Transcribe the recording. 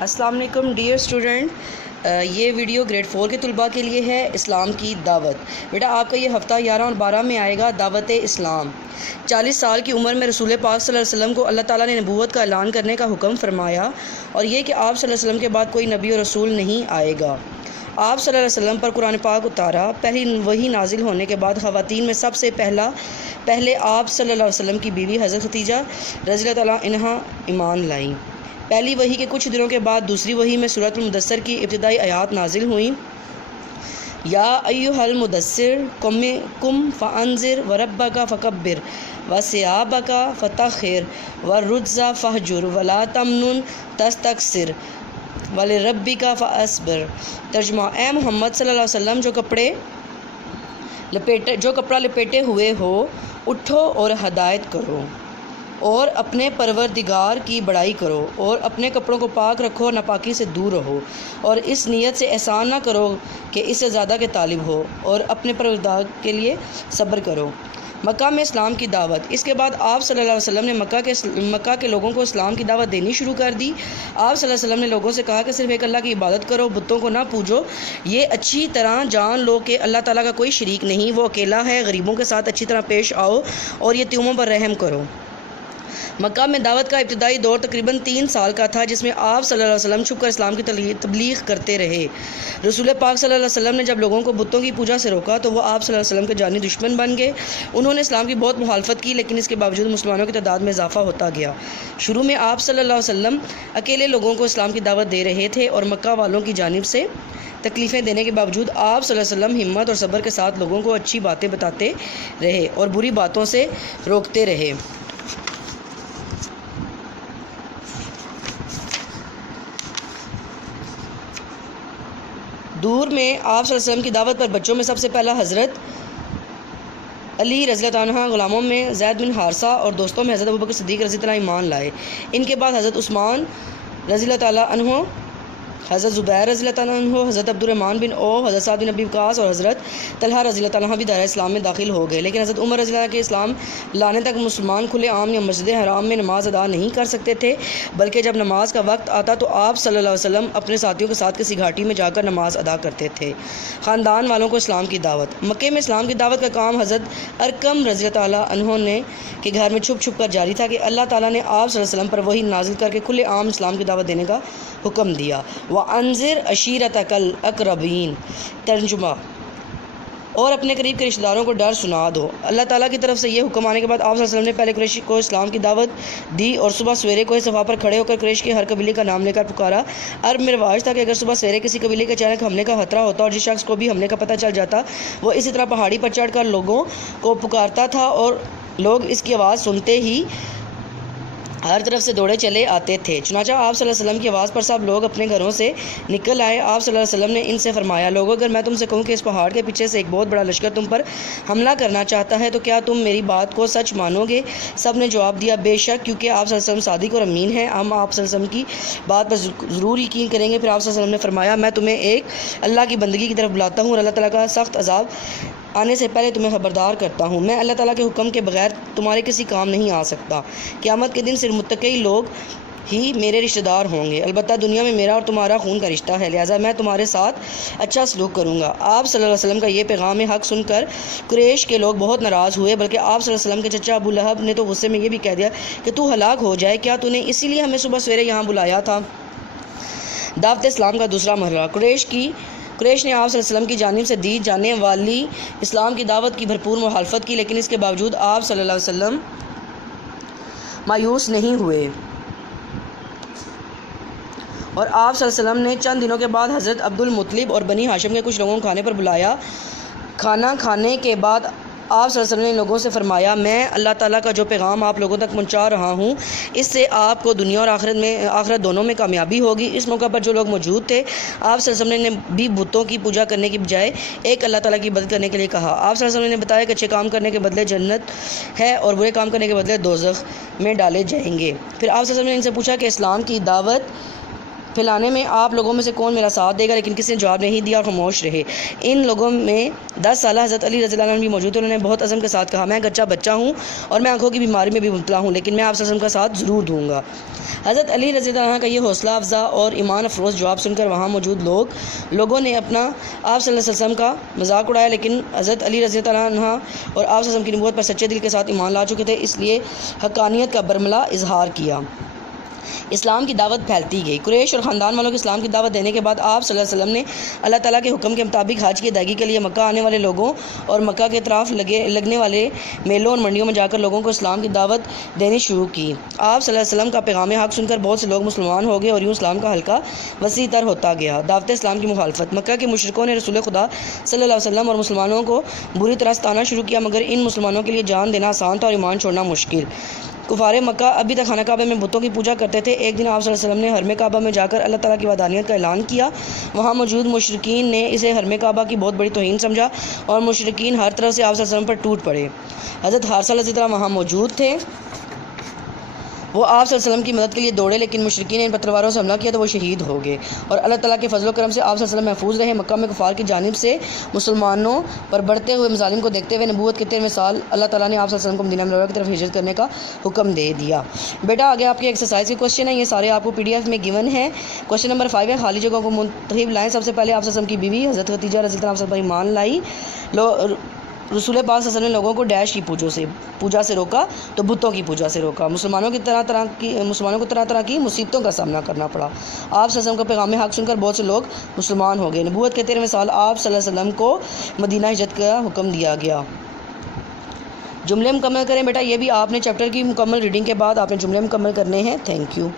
السلام علیکم dear student, یہ ویڈیو گریڈ 4 کے طلباء کے لیے ہے۔ اسلام کی دعوت بیٹا آپ کا یہ ہفتہ 11 اور 12 میں آئے گا۔ دعوت اسلام 40 سال کی عمر میں رسول پاک صلی اللہ علیہ وسلم کو اللہ تعالیٰ نے نبوت کا اعلان کرنے کا حکم فرمایا، اور یہ کہ آپ صلی اللہ علیہ وسلم کے بعد کوئی نبی اور رسول نہیں آئے گا۔ آپ صلی اللہ علیہ وسلم پر قرآن پاک اتارا۔ پہلی وحی نازل ہونے کے بعد خواتین میں سب سے پہلے آپ صلی اللہ علیہ وسلم کی بیوی حضرت خدیجہ رضی اللہ تعالیٰ عنہا ایمان لائیں۔ پہلی وحی کے کچھ دنوں کے بعد دوسری وحی میں سورۃ المدثر کی ابتدائی آیات نازل ہوئیں۔ یا ایھا المدثر قم فانذر وربک فکبر وثیابک فطہر والرجز فہجر ولا تمنن تستکثر ولربک فاصبر۔ ترجمہ: اے محمد صلی اللہ علیہ وسلم، جو کپڑا لپیٹے ہوئے ہو، اٹھو اور ہدایت کرو اور اپنے پروردگار کی بڑائی کرو، اور اپنے کپڑوں کو پاک رکھو اور ناپاکی سے دور رہو، اور اس نیت سے احسان نہ کرو کہ اس سے زیادہ کے طالب ہو، اور اپنے پروردگار کے لیے صبر کرو۔ مکہ میں اسلام کی دعوت۔ اس کے بعد آپ صلی اللہ علیہ وسلم نے مکہ کے لوگوں کو اسلام کی دعوت دینی شروع کر دی۔ آپ صلی اللہ علیہ وسلم نے لوگوں سے کہا کہ صرف ایک اللہ کی عبادت کرو، بتوں کو نہ پوجو، یہ اچھی طرح جان لو کہ اللہ تعالیٰ کا کوئی شریک نہیں، وہ اکیلا ہے، غریبوں کے ساتھ اچھی طرح پیش آؤ اور یتیموں پر رحم کرو۔ مکہ میں دعوت کا ابتدائی دور تقریباً 3 سال کا تھا، جس میں آپ صلی اللہ علیہ وسلم چھپ کر اسلام کی تبلیغ کرتے رہے۔ رسول پاک صلی اللہ علیہ وسلم نے جب لوگوں کو بتوں کی پوجا سے روکا تو وہ آپ صلی اللہ علیہ وسلم کے جانی دشمن بن گئے۔ انہوں نے اسلام کی بہت مخالفت کی، لیکن اس کے باوجود مسلمانوں کی تعداد میں اضافہ ہوتا گیا۔ شروع میں آپ صلی اللہ علیہ وسلم اکیلے لوگوں کو اسلام کی دعوت دے رہے تھے، اور مکہ والوں کی جانب سے تکلیفیں دینے کے باوجود آپ صلی اللہ علیہ وسلم ہمت اور صبر کے ساتھ لوگوں کو اچھی باتیں بتاتے رہے اور بری باتوں سے روکتے رہے۔ دور میں آپ صلی اللہ علیہ وسلم کی دعوت پر بچوں میں سب سے پہلا حضرت علی رضی اللہ عنہ، غلاموں میں زید بن حارثہ اور دوستوں میں حضرت ابوبکر صدیق رضی اللہ عنہ ایمان لائے۔ ان کے بعد حضرت عثمان رضی اللہ تعالیٰ عنہ، حضرت زبیر رضی اللہ تعالیٰ عنہ، حضرت عبد الرحمن بن عوف، حضرت سعد بن ابی وقاص اور حضرت طلحہ رضی اللہ تعالیٰ عنہ بھی دائرہ اسلام میں داخل ہو گئے، لیکن حضرت عمر رضی اللہ عنہ کے اسلام لانے تک مسلمان کھلے عام یا مسجد حرام میں نماز ادا نہیں کر سکتے تھے، بلکہ جب نماز کا وقت آتا تو آپ صلی اللہ علیہ وسلم اپنے ساتھیوں کے ساتھ کسی گھاٹی میں جا کر نماز ادا کرتے تھے۔ خاندان والوں کو اسلام کی دعوت۔ مکے میں اسلام کی دعوت کا کام حضرت ارقم رضی اللہ تعالیٰ عنہ نے کے گھر میں چھپ کر جاری تھا کہ اللہ تعالیٰ نے آپ صلی اللہ علیہ وسلم پر وحی نازل کر کے کھلے عام اسلام کی دعوت دینے کا حکم دیا۔ وَأَنذِرْ عَشِيرَتَكَ الْأَقْرَبِينَ۔ ترجمہ: اور اپنے قریب کے رشتہ داروں کو ڈر سنا دو۔ اللہ تعالیٰ کی طرف سے یہ حکم آنے کے بعد آپ صلی اللہ علیہ وسلم نے پہلے قریش کو اسلام کی دعوت دی، اور صبح سویرے کو صفا پر کھڑے ہو کر قریش کے ہر قبیلے کا نام لے کر پکارا۔ عرب میں رواج تھا کہ اگر صبح سویرے کسی قبیلے کے اچانک حملے کا خطرہ ہوتا اور جس شخص کو بھی حملے کا پتہ چل جاتا، وہ اسی طرح پہاڑی پر چڑھ کر لوگوں کو پکارتا تھا، اور لوگ اس کی آواز سنتے ہی ہر طرف سے دوڑے چلے آتے تھے۔ چنانچہ آپ صلی اللہ علیہ وسلم کی آواز پر سب لوگ اپنے گھروں سے نکل آئے۔ آپ صلی اللہ علیہ وسلم نے ان سے فرمایا، لوگوں، اگر میں تم سے کہوں کہ اس پہاڑ کے پیچھے سے ایک بہت بڑا لشکر تم پر حملہ کرنا چاہتا ہے تو کیا تم میری بات کو سچ مانو گے؟ سب نے جواب دیا، بے شک، کیونکہ آپ صلی اللہ علیہ وسلم صادق اور امین ہیں، ہم آپ صلی اللہ علیہ وسلم کی بات پر ضرور یقین کریں گے۔ پھر آپ صلی اللہ علیہ وسلم نے فرمایا، میں تمہیں ایک اللہ کی بندگی کی طرف بلاتا ہوں اور اللہ تعالیٰ کا سخت عذاب آنے سے پہلے تمہیں خبردار کرتا ہوں۔ میں اللہ تعالیٰ کے حکم کے بغیر تمہارے کسی کام نہیں آ سکتا۔ قیامت کے دن صرف متقی لوگ ہی میرے رشتہ دار ہوں گے، البتہ دنیا میں میرا اور تمہارا خون کا رشتہ ہے، لہٰذا میں تمہارے ساتھ اچھا سلوک کروں گا۔ آپ صلی اللہ علیہ وسلم کا یہ پیغام حق سن کر قریش کے لوگ بہت ناراض ہوئے، بلکہ آپ صلی اللہ علیہ وسلم کے چچا ابو لہب نے تو غصے میں یہ بھی کہہ دیا کہ تو ہلاک ہو جائے، کیا تو نے اسی لیے ہمیں صبح سویرے یہاں بلایا تھا؟ دعوت اسلام کا دوسرا مرحلہ۔ قریش نے آپ صلی اللہ علیہ وسلم کی جانب سے دی جانے والی اسلام کی دعوت کی بھرپور مخالفت کی، لیکن اس کے باوجود آپ صلی اللہ علیہ وسلم مایوس نہیں ہوئے، اور آپ صلی اللہ علیہ وسلم نے چند دنوں کے بعد حضرت عبد المطلب اور بنی ہاشم کے کچھ لوگوں کو کھانے پر بلایا۔ کھانا کھانے کے بعد آپ صلی اللہ علیہ وسلم نے لوگوں سے فرمایا، میں اللہ تعالیٰ کا جو پیغام آپ لوگوں تک پہنچا رہا ہوں، اس سے آپ کو دنیا اور آخرت دونوں میں کامیابی ہوگی۔ اس موقع پر جو لوگ موجود تھے، آپ صلی اللہ علیہ وسلم نے بھی بتوں کی پوجا کرنے کی بجائے ایک اللہ تعالیٰ کی عبادت کرنے کے لیے کہا۔ آپ صلی اللہ علیہ وسلم نے بتایا کہ اچھے کام کرنے کے بدلے جنت ہے اور برے کام کرنے کے بدلے دوزخ میں ڈالے جائیں گے۔ پھر آپ صلی اللہ علیہ وسلم نے ان سے پوچھا کہ اسلام کی دعوت پھیلانے میں آپ لوگوں میں سے کون میرا ساتھ دے گا، لیکن کسی نے جواب نہیں دیا اور خاموش رہے۔ ان لوگوں میں 10 سالہ حضرت علی رضی اللہ عنہ بھی موجود تھے۔ انہوں نے بہت عزم کے ساتھ کہا، میں اگرچہ بچہ ہوں اور میں آنکھوں کی بیماری میں بھی مبتلا ہوں، لیکن میں آپ صلی اللہ علیہ وسلم کا ساتھ ضرور دوں گا۔ حضرت علی رضی اللہ عنہ کا یہ حوصلہ افزا اور ایمان افروز جواب سن کر وہاں موجود لوگوں نے اپنا آپ صلی اللہ علیہ وسلم کا مذاق اڑایا، لیکن حضرت علی رضی اللہ عنہ اور آپ صلی اللہ علیہ وسلم کی نبوت پر سچے دل کے ساتھ ایمان لا چکے تھے، اس لیے حقانیت کا برملا اظہار کیا۔ اسلام کی دعوت پھیلتی گئی۔ قریش اور خاندان والوں کو اسلام کی دعوت دینے کے بعد آپ صلی اللہ علیہ وسلم نے اللہ تعالیٰ کے حکم کے مطابق حج کی ادائیگی کے لیے مکہ آنے والے لوگوں اور مکہ کے اطراف لگنے والے میلوں اور منڈیوں میں جا کر لوگوں کو اسلام کی دعوت دینی شروع کی۔ آپ صلی اللہ علیہ وسلم کا پیغام حق سن کر بہت سے لوگ مسلمان ہو گئے اور یوں اسلام کا حلقہ وسیع تر ہوتا گیا۔ دعوت اسلام کی مخالفت۔ مکہ کے مشرکوں نے رسول خدا صلی اللہ علیہ وسلم اور مسلمانوں کو بری طرح ستانا شروع کیا، مگر ان مسلمانوں کے لیے جان دینا آسان تھا اور ایمان چھوڑنا مشکل۔ کفار مکہ ابھی تک خانہ کعبہ میں بتوں کی پوجا کرتے تھے۔ ایک دن آپ صلی اللہ علیہ وسلم نے حرم کعبہ میں جا کر اللہ تعالیٰ کی وحدانیت کا اعلان کیا۔ وہاں موجود مشرکین نے اسے حرم کعبہ کی بہت بڑی توہین سمجھا اور مشرکین ہر طرف سے آپ صلی اللہ علیہ وسلم پر ٹوٹ پڑے۔ حضرت حارثہ رضی اللہ عنہ وہاں موجود تھے۔ وہ آپ صلی اللہ علیہ وسلم کی مدد کے لیے دوڑے، لیکن مشرکین نے ان پر تلواروں سے حملہ کیا تو وہ شہید ہو گئے اور اللہ تعالیٰ کے فضل و کرم سے آپ صلی اللہ علیہ وسلم محفوظ رہے۔ مکہ میں کفار کی جانب سے مسلمانوں پر بڑھتے ہوئے مظالم کو دیکھتے ہوئے نبوت کے 13ویں سال اللہ تعالیٰ نے آپ صلی اللہ علیہ وسلم کو مدینہ منورہ کی طرف ہجرت کرنے کا حکم دے دیا۔ بیٹا آگے آپ کے ایکسرسائز کے کوشچن ہیں، یہ سارے آپ کو PDF میں گیون ہیں۔ کوشچن نمبر 5 ہے، خالی جگہوں کو منتخب لائیں۔ سب سے پہلے آپ صلی اللہ علیہ وسلم کی بیوی حضرت خدیجہ رضی اللہ عنہا پر ایمان لائی۔ رسول پاک صلی اللہ علیہ وسلم نے لوگوں کو ڈیش کی پوجا سے روکا تو بتوں کی پوجا سے روکا۔ مسلمانوں کو طرح طرح کی مصیبتوں کا سامنا کرنا پڑا۔ آپ صلی اللہ علیہ وسلم کا پیغام حق سن کر بہت سے لوگ مسلمان ہو گئے۔ نبوت کے 13ویں سال آپ صلی اللہ علیہ وسلم کو مدینہ ہجرت کا حکم دیا گیا۔ جملے مکمل کریں بیٹا، یہ بھی آپ نے چیپٹر کی مکمل ریڈنگ کے بعد آپ نے جملے مکمل کرنے ہیں۔ Thank you.